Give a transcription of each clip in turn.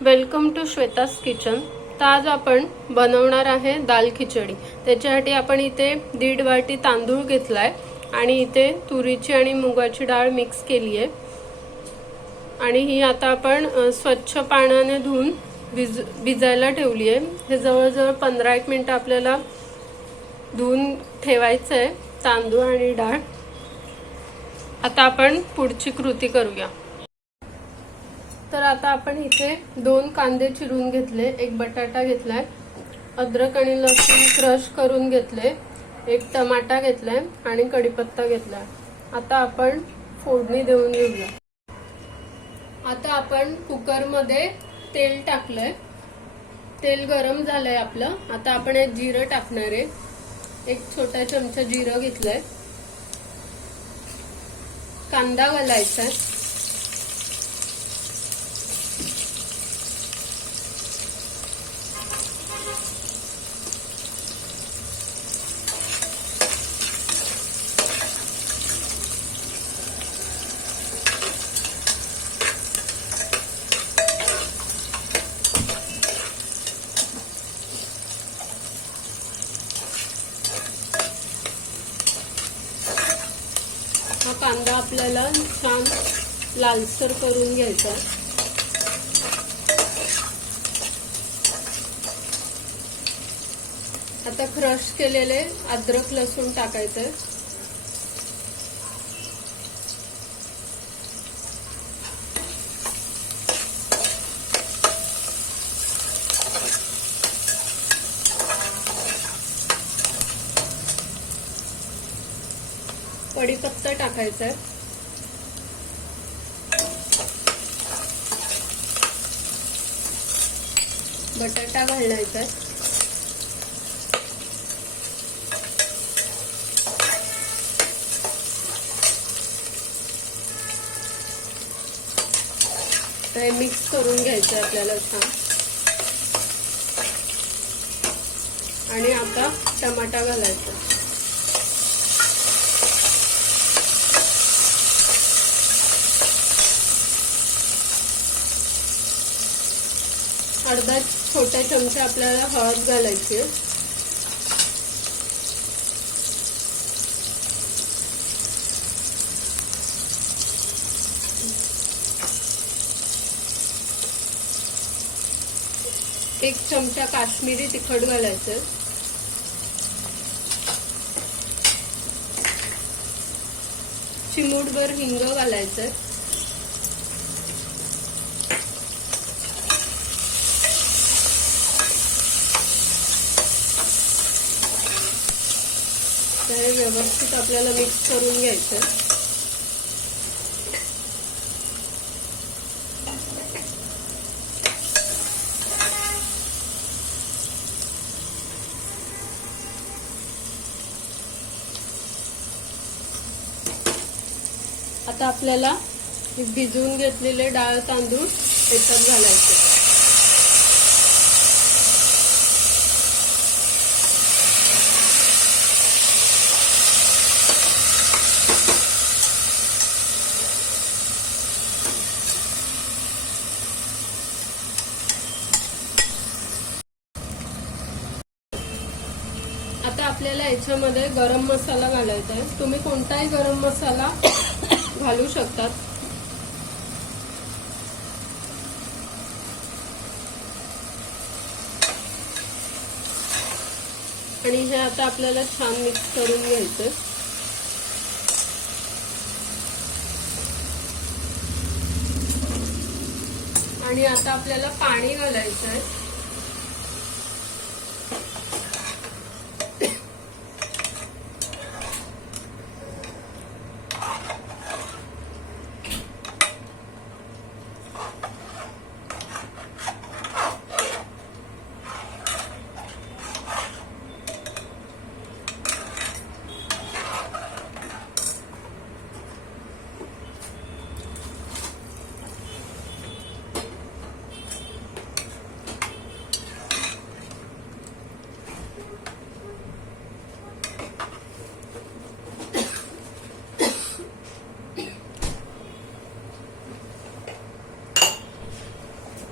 Welcome to Shweta's kitchen. तर आज आपण बनवणार आहे दाल खिचडी। त्याच्यासाठी आपण इथे 1.5 वाटी तांदूळ घेतलाय आणि इथे तुरीची आणि मुगाची डाळ मिक्स केली आहे आणि ही आता आपण स्वच्छ पाण्याने धुवून भिजायला ठेवली आहे। हे जवळजवळ 15-1 मिनिट आपल्याला धुवून ठेवायचं आहे तांदूळ आणि डाळ। आता आपण पुढची कृती करूया। तर आता आपण इथे 2 कांदे चिरून घेतले, 1 बटाटा घेतलाय, अद्रक आणि लसूण क्रश करून घेतले, 1 टमाटा घेतलाय आणि कढीपत्ता घेतलाय। आता आपण फोडणी देऊन घेऊया। आता आपण कुकर मध्ये तेल टाकलंय, तेल गरम झालंय आपलं। आता आपण एक जिरं टाकणार आहे, 1 छोटा चमचा जिरं घेतलंय, कांदा घालायचा आहे, हा कांदा आपल्याला छान लालसर करून घ्यायचा आहे। आता क्रश केलेले अद्रक लसूण टाकायचंय, कढीपत्ता टाकायचा आहे, बटाटा घालायचा आहे, हे मिक्स करून घ्यायचं आहे आपल्याला छान। आणि आता टमाटा घालायचा, अर्धा छोटा चमचा आपल्याला हळद घालायची आहे, एक चमचा काश्मीरी तिखट घालायचं, चिमूटभर हिंग घालायचं, हे व्यवस्थित आपल्याला मिक्स करून घ्यायचं। आता आपल्याला भिजवून घेतलेले डाळ तांदूळ याच्यात घालायचे, आता आपल्याला याच्यामध्ये गरम मसाला घालायचा आहे। तुम्ही कोणताही गरम मसाला घालू शकतात। आणि हे आता आपल्याला छान मिक्स करून घ्यायचं। आणि आता आपल्याला पाणी घालायचं आहे,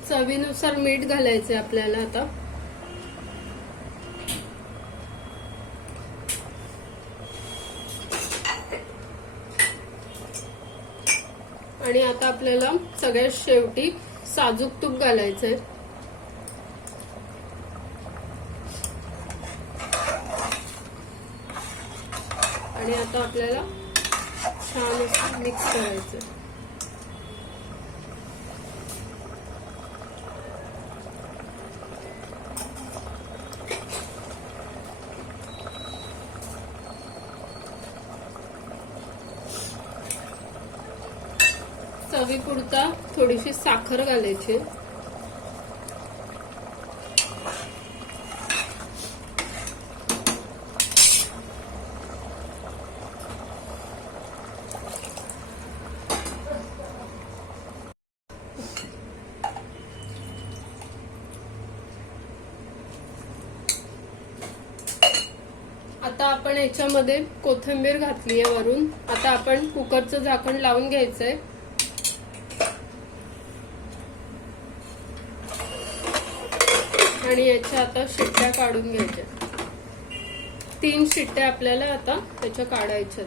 चवीनुसार मीठ घालायचे आपल्याला आता. आणि आता आपल्याला सगळ्यात शेवटी साजूक तूप घालायचंय. आणि आता आपल्याला छान असं मिक्स करायचं. चवीपुरता थोडीशी साखर घालायची. आता आपण याच्यामध्ये कोथिंबीर घातली आहे वरून. आता आपण कुकरचं झाकण लावून घ्यायचंय. आणि याच्या आता शिट्ट्या काढून घ्यायच्या. 3 शिट्ट्या आपल्याला आता त्याच्या काढायच्या.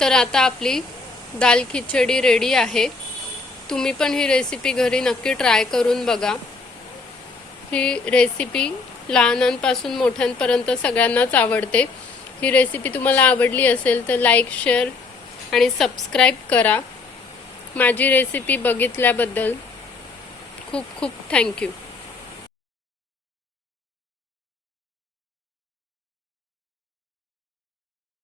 तर आता आपली दाल खिचडी रेडी आहे. तुम्ही पण ही रेसिपी घरी नक्की ट्राय करून बघा. ही रेसिपी लहानांपासून मोठ्यांपर्यंत सगळ्यांनाच आवडते. ही रेसिपी तुम्हाला आवडली असेल तर लाईक, शेअर आणि सबस्क्राईब करा. माझी रेसिपी बघितल्याबद्दल खूप खूप थँक्यू.